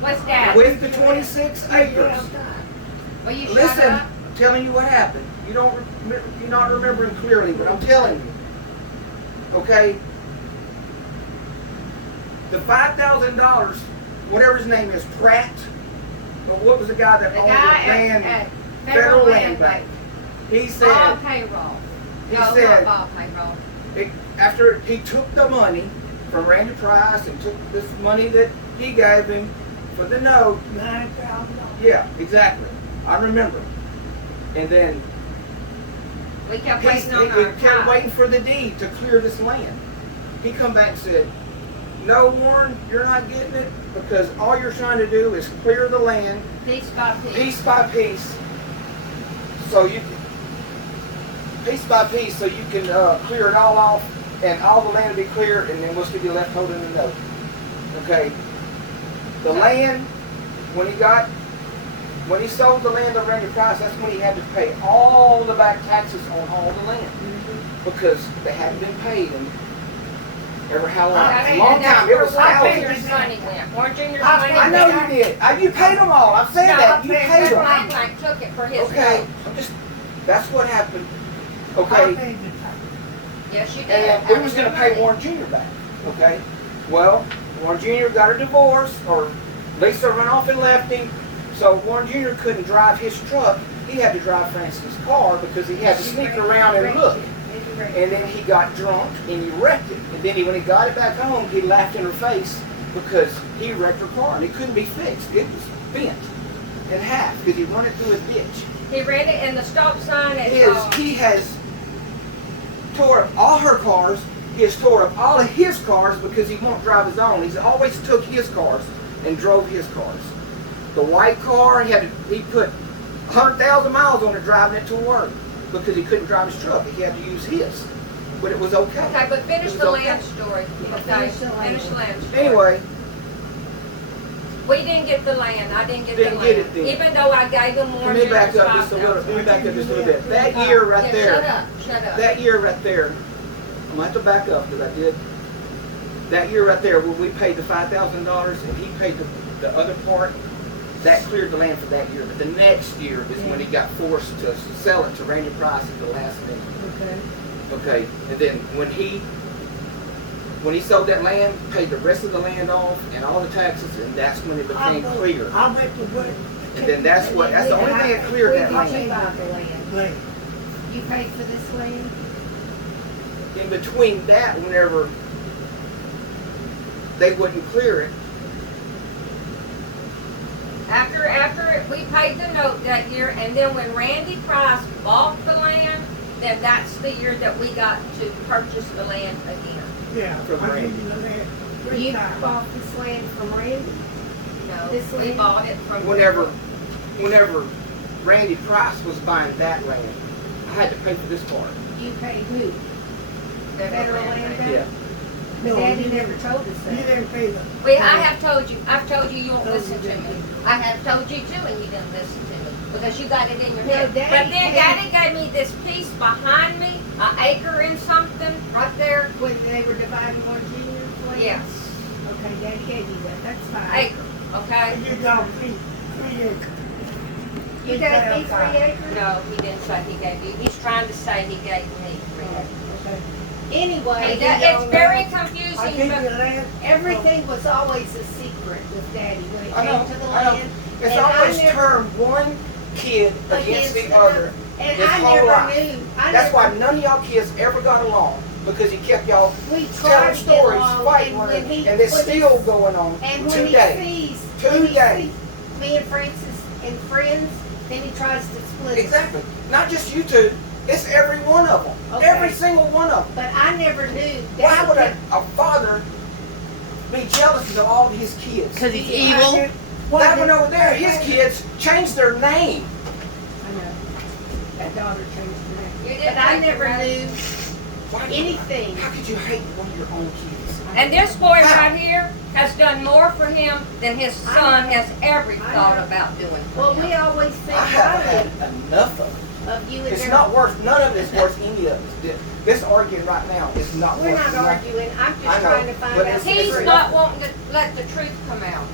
What's that? with the 26 acres. Will you shut Listen, up? I'm telling you what happened. You're not remembering clearly, but I'm telling you. Okay? The $5,000, whatever his name is, Pratt, or what was the guy that The owned guy the land, at Federal Land Bank? He all said, payroll. he No, said, not all payroll. after he took the money from Randy Price and took this money that he gave him for the note. $9,000. Yeah, exactly. I remember. And then We kept he waiting on our kept time. waiting for the deed to clear this land. He come back and said, "No, Warren, you're not getting it because all you're trying to do is clear the land Piece by piece. piece by piece, so you can clear it all off, and all the land will be clear, and then we'll still be left holding the note." Okay. The land, when he sold the land to Randy Price, that's when he had to pay all the back taxes on all the land because they hadn't been paid in ever how long? A long time. It was thousands. Junior's money went. Warren Junior's I money I know you did. You paid them all. I'm saying that. You paid Federal them. Land Bank took it for his Okay. note. That's what happened. I Okay. paid the tax. Yes, you did. And we was going to pay Warren Jr. back. Okay. Well, Warren Jr. got a divorce, or Lisa ran off and left him. So Warren Jr. couldn't drive his truck. He had to drive Francis' car because he had to sneak around and look. And then he got drunk and he wrecked it. And then when he got it back home, he laughed in her face because he wrecked her car and it couldn't be fixed. It was bent in half because he run it through a ditch. He read it in the stop sign at He has tore up all her cars. He has tore up all of his cars because he won't drive his own. He's always took his cars and drove his cars. The white car, he put 100,000 miles on it driving it to work because he couldn't drive his truck. He had to use his. But it was okay. Okay, but finish It was the okay. land story. Okay, Finish the land. finish the land story. Anyway, We didn't get the land. I didn't get Didn't the get land. it then. Even though I gave them more let me back up just a little. Let me back up just a little bit. That year right there. Shut up. Shut up. That year right there. I'm gonna have to back up because I did. That year right there, when we paid the $5,000 and he paid the other part, that cleared the land for that year. But the next year is when he got forced to sell it to Randy Price at the last minute. Okay. Okay, and then when he sold that land, paid the rest of the land off and all the taxes, and that's when it became clear. I went to work. And then that's the only thing that cleared that We land. paid for the land. Land. You paid for this land? In between that, whenever they wouldn't clear it, After we paid the note that year, and then when Randy Price bought the land, then that's the year that we got to purchase the land again. Yeah, From I Randy. gave you the land. three You times. bought this land from Randy? No, This we land? bought it from. whenever Randy Price was buying that land, I had to pay for this part. You paid who? Federal Land Bank? Yeah. But No, Daddy you never didn't. told us You that. didn't pay the. I've told you, you won't Told listen you to me. didn't. I have told you too, and you didn't listen to me, because you got it in your No, head. Daddy But then paid- Daddy gave me this piece behind me, an acre and something, right there. When they were dividing one junior's land? Yes, Okay, Daddy gave you that, that's fine. acre, okay? You got three acres. You gave me 3 acres? No, he didn't say he gave you, he's trying to say he gave me 3 acres. Okay. Anyway, It's very I confusing, gave you but land. everything was always a secret with Daddy when it I know, came to the I know. land. It's And I always never- turned one kid against the other. And his I whole never life. knew. That's why none of y'all kids ever got along, because he kept y'all We telling tried to get stories, along, fighting and one when another, he and it's put still his- going on And when today. he sees Today. me and Francis and friends, then he tries to split us. Exactly. Not just you two. It's every one of them. Okay. Every single one of them. But I never knew. Why Daddy would kept- a father be jealous of all of his kids? Because he's Yeah, evil. That one over there, his kids changed their name. I know. That daughter changed her name. you didn't But I take the never rest. knew Why do you- anything. How could you hate one of your own kids? And this boy right here has done more for him than his son has ever thought about doing for Well, him. we always think I have had highly enough of it. of you and It's their. not worth, none of it is worth any of it. This arguing right now is not We're worth not nothing. arguing. I'm I just know, trying to find but out. it's- the He's truth. not wanting to let the truth come out.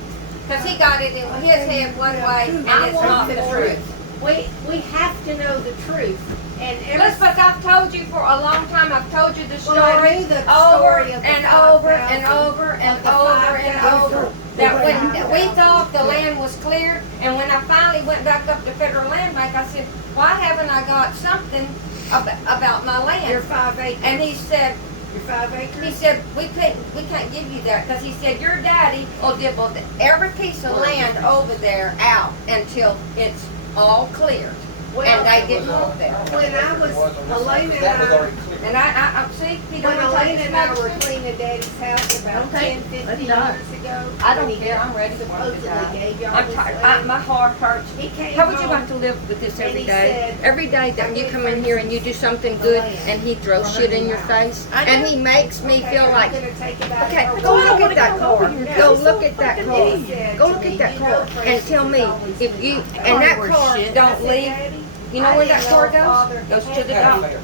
Cause he got it in his head one way and I it's want not the the truth. truth. We have to know the truth. And Elizabeth, I've told you for a long time, I've told you the Well, I story knew the over story of the and 5,000, over and over and of the over and 5,000, over. That when we thought the land was clear, and when I finally went back up to Federal Land Bank, I said, why haven't I got something about my Your land? 5 acres. And he said, Your 5 acres. he said, we can't give you that, because he said, your daddy will dibble every piece of land over there out until it's all clear. Well, And they didn't want that. when I was, Alanna That was and I, already clear. And I see, he when don't Alanna take his and I were medicine. cleaning Daddy's house about Okay, 10, 15 let's years not. ago. I don't when he care, I'm ready to work it supposedly out. gave y'all I'm this tired, land, my heart hurts. he came How would you home like to live with this and every he day? said, Every day that you come in here and you do something good and he throws shit in your face? I And know. he makes me "Okay, feel I'm like, gonna take it out okay, of her go wallet." look at that car. Yeah. Go She's look so at that fucking car. He said Go to look me, at that "You car know and Francis tell is me always if been you, like that." and that Hardware car shit. I don't said, leave. "Daddy, You know I where didn't that car know Father goes? Goes to had the that. doctor.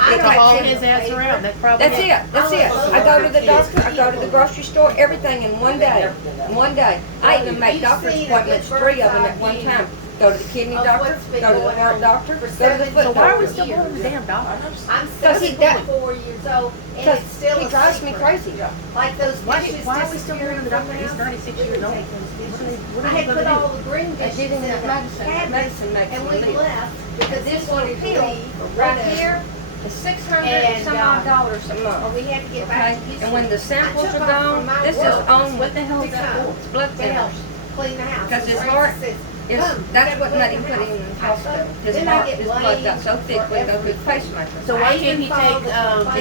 I They don't haul take his a ass favor. around. That's probably That's it. That's it. I go to the doctor. I go to the grocery store. Everything in one day. In one day. I even make You've doctor's seen a appointments, good 3 of them bird's at one eye time. Go to the kidney of doctor. what's been Go to the going heart on doctor. for Go to the 7 foot So why are we doctor. still going to the damn doctor? I'm Because he does. 74 years old, and Because it's still he a drives me secret. crazy. Like those Why dishes are we still going to the doctor? He's disappearing 96 from years the old. house. What I are had we put going all to the green I dishes did in in the that medicine. That cabinet, medicine makes and me we leave. left because This this little wanted to pill leave or right whatever. here is $600 And, and some odd dollars a Or month. we had to get Okay? back to Houston. And when the samples I took are off from gone, my this is work. on What the hell is that for? it's blood to help thinners. clean the house. Because his And heart Francis says, It's, "Come, that's we what gotta made him clean put the him in the house." hospital. His Then I heart, get his blood got blamed so thick for when he goes to the everything. pacemaker. So why can't he take,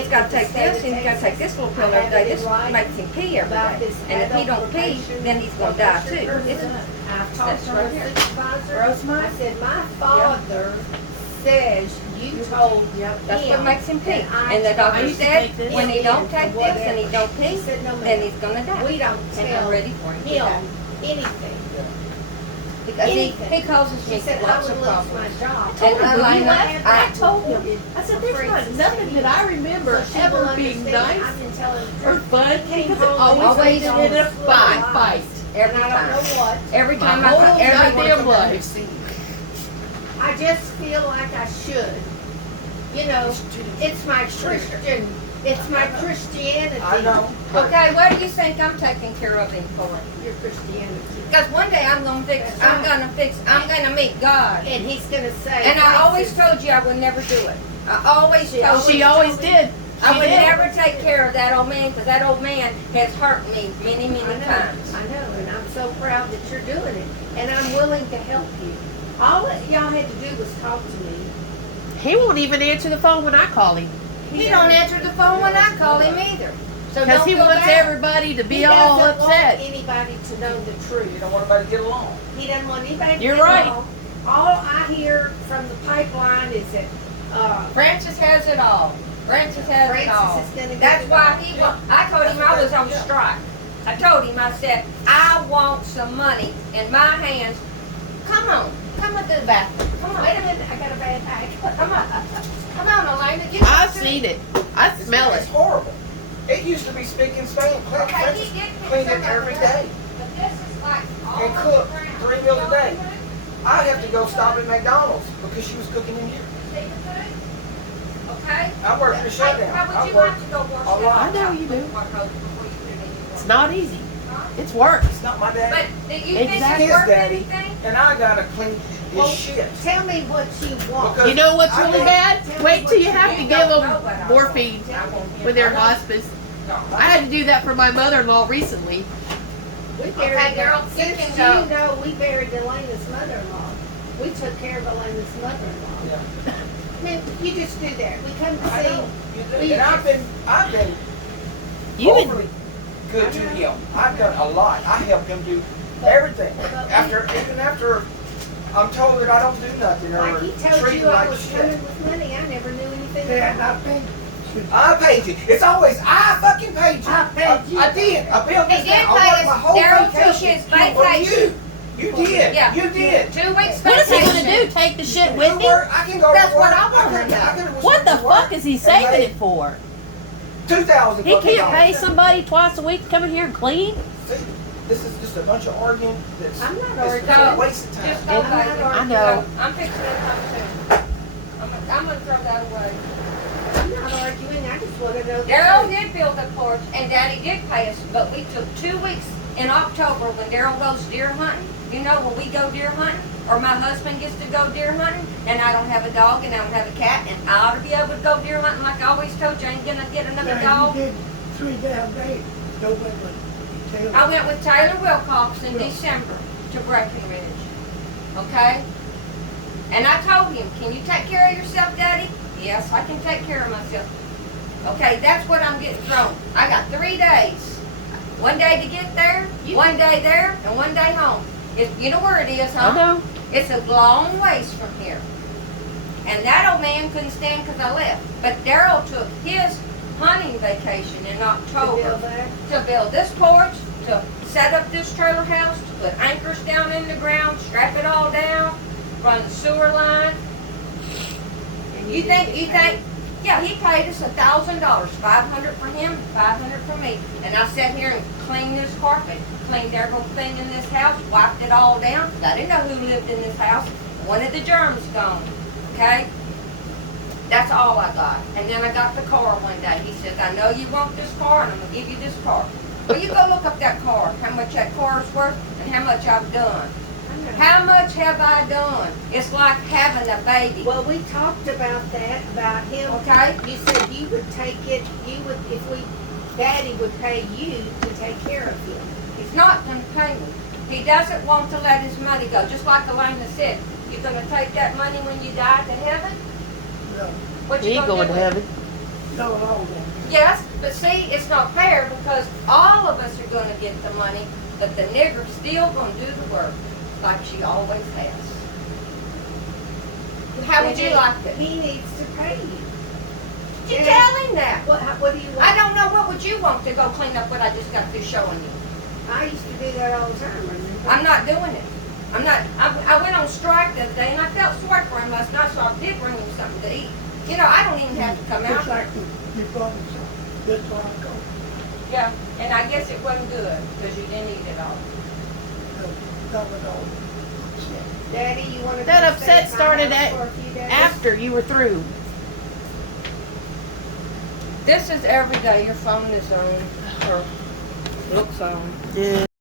He's got to take this and he's got to take this little pill every day. This makes him pee every About day. this And if he don't pee, adult then he's going to die too. probation. This is, I've talked That's to right our here. supervisor. Rosemary? I said, my father says you told that's what him makes him pee. that I And the told doctor used to said, take this. when he don't him take this and he whatever. don't He pee, said, "No, then ma'am. he's going to die. We don't And tell I'm ready for him to die. him anything." Because anything. he causes She me said, I lots would of lose problems. my job. And When you Alanna, left, I told him. I said, there's not Francis nothing said that I remember So she ever will being understand nice I've been telling the or truth. fun He came because it home and always he ended in a told us fight. Every And I don't know time. what. Every My time whole everyone goddamn comes life. in. I just feel like I should. You know, it's my Christian, it's my Christianity. I know. but Okay, what do you think I'm taking care of him for? Your Christianity. Because one day I'm gonna meet God. And he's gonna say. And I always Francis, told you I would never do it. I always told She you. always did. I She would did. never take care of that old man because that old man has hurt me many, I many know, times. I know, and I'm so proud that you're doing it. And I'm willing to help you. All that y'all had to do was talk to me. He won't even answer the phone when I call him. He don't answer the phone when I call him either. So Because don't he feel wants bad. everybody to be He all doesn't want upset. anybody to know the you truth. don't want everybody to get along. He doesn't want anybody to You're get right. along. All I hear from the pipeline is that, Francis has it all. Francis has it Francis all. is gonna get That's it why all. he wa- I told him I was on strike. I told him, I said, I want some money in my hands. Come on. Come into the bathroom. Come on. wait a minute, I got a bad back. Come on. Come on, Alanna. Get I've to seen it. I smell It's it. horrible. It used to be spick and span. Okay, Francis he did cleaned some it of every it. day. But this is like all And over cook the ground. 3 meals a day. You know I'd have to go stop at McDonald's because she was cooking in here. what? See the food? Okay? I worked in the shutdown. How would I you worked. like to go wash a that lot. I know you do. before you put it in your It's water? not easy. It's work. It's not my dad. But do you Exactly. think His it's worth daddy. anything? And I gotta clean his Well, shit. Tell me what you want. Because You know what's I really don't- bad? Wait till you have to You give don't them know what I morphine want. I won't give when they're in you- hospice. No. I had to do that for my mother-in-law recently. We buried Okay, girl, you since can go. you know we buried Elena's mother-in-law. We took care of Elena's mother-in-law. Yeah. I mean, you just do that. We come to I see. know. You do. We And I've been You would, overly good to him. I've done a lot. I helped him do everything. Even after I'm told that I don't do nothing or Like he told treated you I like was shit. coming with money, I never knew anything Yeah, about and I paid. I paid you. It's always I fucking paid you. I paid you. I did. I built He this did thing. I pay worked my us. whole Daryl took vacation. his Well, vacation. you did. Yeah. You did. 2 weeks what is he vacation. gonna do? Take the shit You with him? work, I can go That's to work. what I wanna know. What the fuck is he saving it for? 2,000. He can't pay somebody twice a week to come in here and clean? See, this is just a bunch of arguing. That's I'm not it's arguing. a waste of Just time. go, I'm not baby. I know. I'm fixing to come soon. I'm gonna throw that away. I'm not arguing, I just wanna know. the Daryl truth. did build the porch, and Daddy did pay us, but we took 2 weeks in October when Daryl goes deer hunting. You know, when we go deer hunting, or my husband gets to go deer hunting, and I don't have a dog and I don't have a cat, and I ought to be able to go deer hunting like I always told you, I ain't gonna get another Now, dog. you did 3 damn days. November. I went with Taylor Wilcox in December to Breckenridge. Okay? And I told him, can you take care of yourself, Daddy? Yes, I can take care of myself. Okay, that's what I'm getting thrown. I got 3 days. 1 day to get there, 1 day there, and 1 day home. You know where it is, huh? I know. It's a long ways from here. And that old man couldn't stand because I left. But Daryl took his hunting vacation in To October build that. to build this porch, to set up this trailer house, to put anchors down in the ground, strap it all down, run the sewer line. And You didn't think, get paid. yeah, he paid us $1,000, 500 for him, 500 for me. And I sat here and cleaned this carpet, cleaned everything in this house, wiped it all down. 'Cause I didn't know who lived in this house. One of the germs gone, okay? That's all I got. And then I got the car one day. He says, I know you want this car, and I'm gonna give you this car. Well, you go look up that car, how much that car is worth, and how much I've done. I'm not- How much have I done? It's like having a baby. Well, we talked about that, about him. Okay. You said you would take it, Daddy would pay you to take care of him. He's not gonna pay me. He doesn't want to let his money go, just like Alanna said. You're gonna take that money when you die to heaven? No, What He you ain't gonna going do to with it? heaven. no, no. Yes, but see, it's not fair because all of us are gonna get the money, but the nigger's still gonna do the work like she always has. How would And you like it? He needs to pay you. You tell him that. What do you want? I don't know, what would you want to go clean up what I just got through showing you? I used to do that all the time, remember? I'm not doing it. I went on strike the other day and I felt sorry for him last night, so I did bring him something to eat. You know, I don't even have to come Just out. like you brought me some. That's why I go. Yeah, and I guess it wasn't good because you didn't eat it all. No, not at all. Daddy, you want to That go upset stay at my started house at- for a few days? After you were through. This is every day your phone is on or looks on. Yeah.